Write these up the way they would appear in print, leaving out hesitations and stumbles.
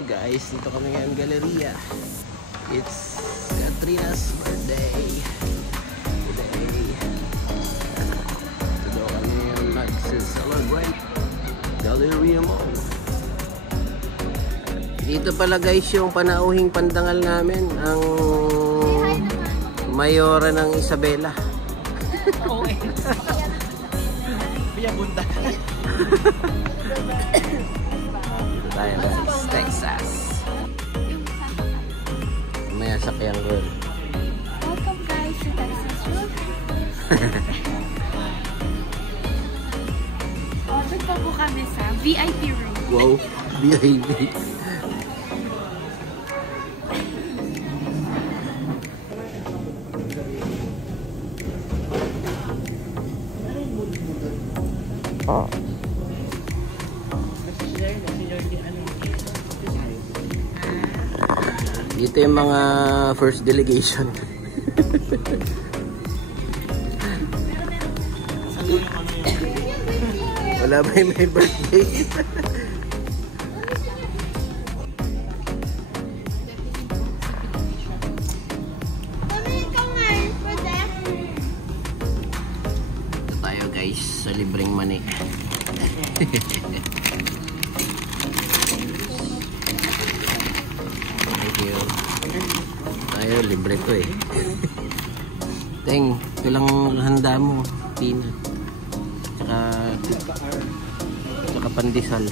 Hello guys, dito kami ngayon Galleria. It's Katrina's birthday today. Dito kami ngayon nag-celebrate Galleria Mall. Dito pala guys yung panauhing pandangal namin, ang mayora ng Isabela. Okay. Biya bunda. Tayo guys, Texas. May sakyang girl. Welcome guys to Texas Road. Open pa po kami sa VIP room. Wow, VIP. Dito yung mga first delegation. Wala ba yung may birthday? Ito tayo guys sa libreng mani. Tayo, libre to eh. Teng, ito lang handa mo. Peanut. Tsaka pandesal.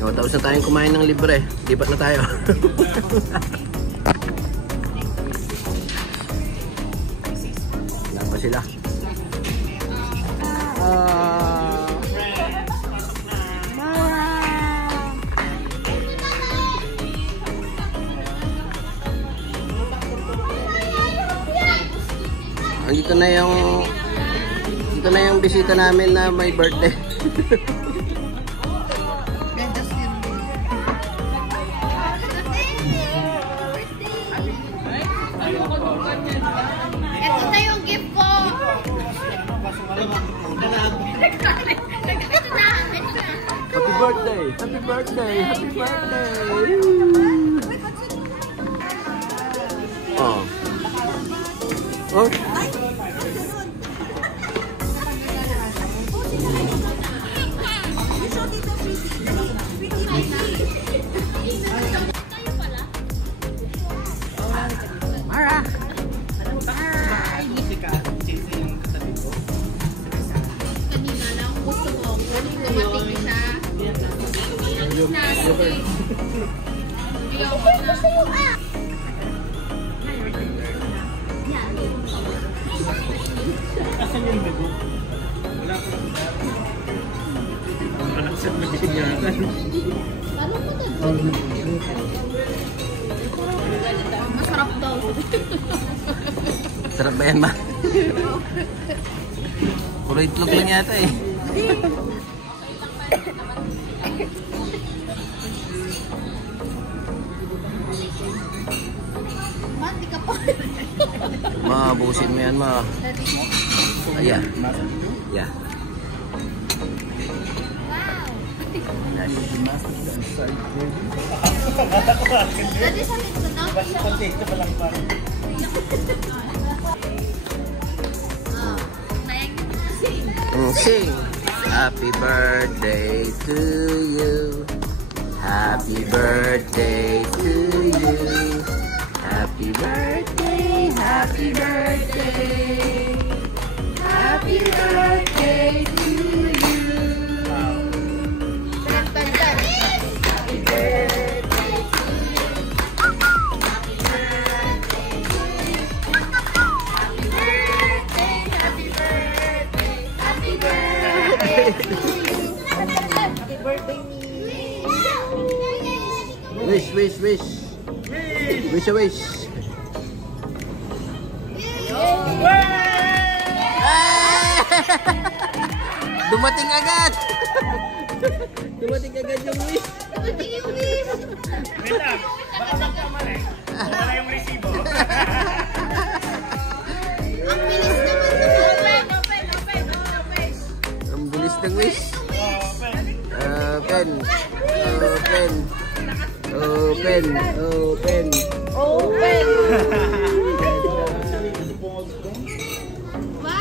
Tapos na tayong kumain ng libre. Lipat na tayo. Wala pa sila. Dito na yung bisita namin na may birthday. Ito na yung gift ko. Happy birthday! Happy birthday! Happy birthday! Oh. Oh. Mara. Kanina lang gusto mo dumating siya. Asan yung dugo? Wala ko lang. Ang anak sa magigingatan. Masarap daw. Sarap ba yan ma? Puro itlog lang yata eh. Mati ka pa. Ma, buusin mo yan ma. Yeah. Yeah. Dati sa nito na. Sing. Happy birthday to you. Happy birthday to you. Happy birthday, happy birthday. Happy birthday to you. Happy birthday to you. Happy birthday to you. Happy birthday, happy birthday, happy birthday to you. Happy birthday me. Wish, wish, wish. Wish a wish. Dumating agad. Dumating agad yung wish. Dumating yung wish. Wait lang. Baka magkamali. Wala yung resibo. Ang bilis Open. Open. Open! Wow!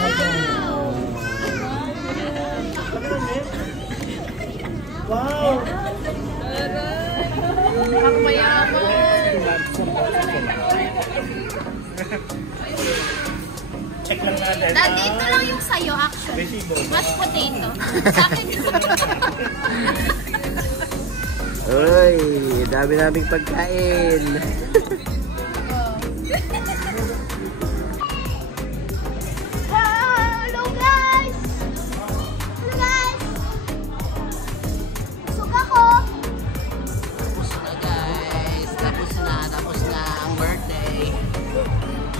Wow! Ang mayaman! Check lang natin. Daddy, ito lang yung sayo actually. Resibo. Mashed potato. Sa akin Uy, dami naming pagkain. Hello guys! Hello guys! Busog ako! Tapos na guys. Tapos na ang birthday.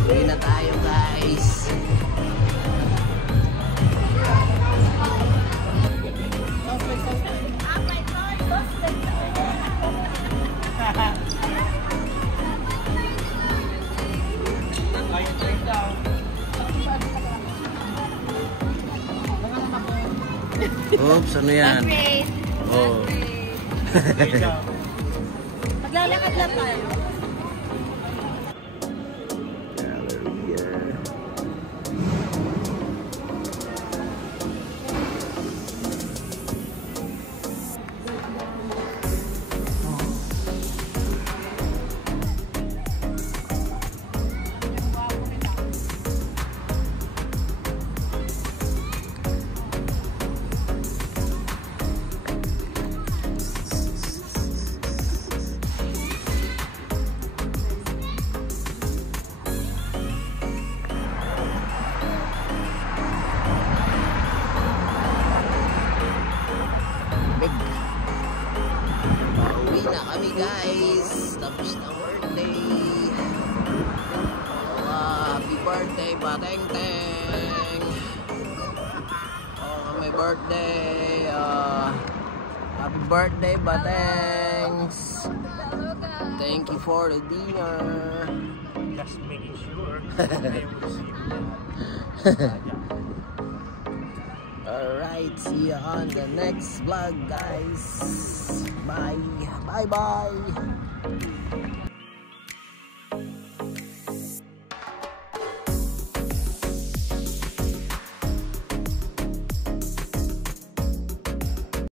Uwi na tayo guys. Oops, ano yan? Great! Oh. Maglalakad lang tayo. Pauwi na kami guys. Tapos na birthday. Happy birthday, Bateng Teng. May birthday. Happy birthday, Batengs. Thank you for the dinner. Just making sure they will see you. Alright, see you on the next vlog guys. Bye. Bye bye.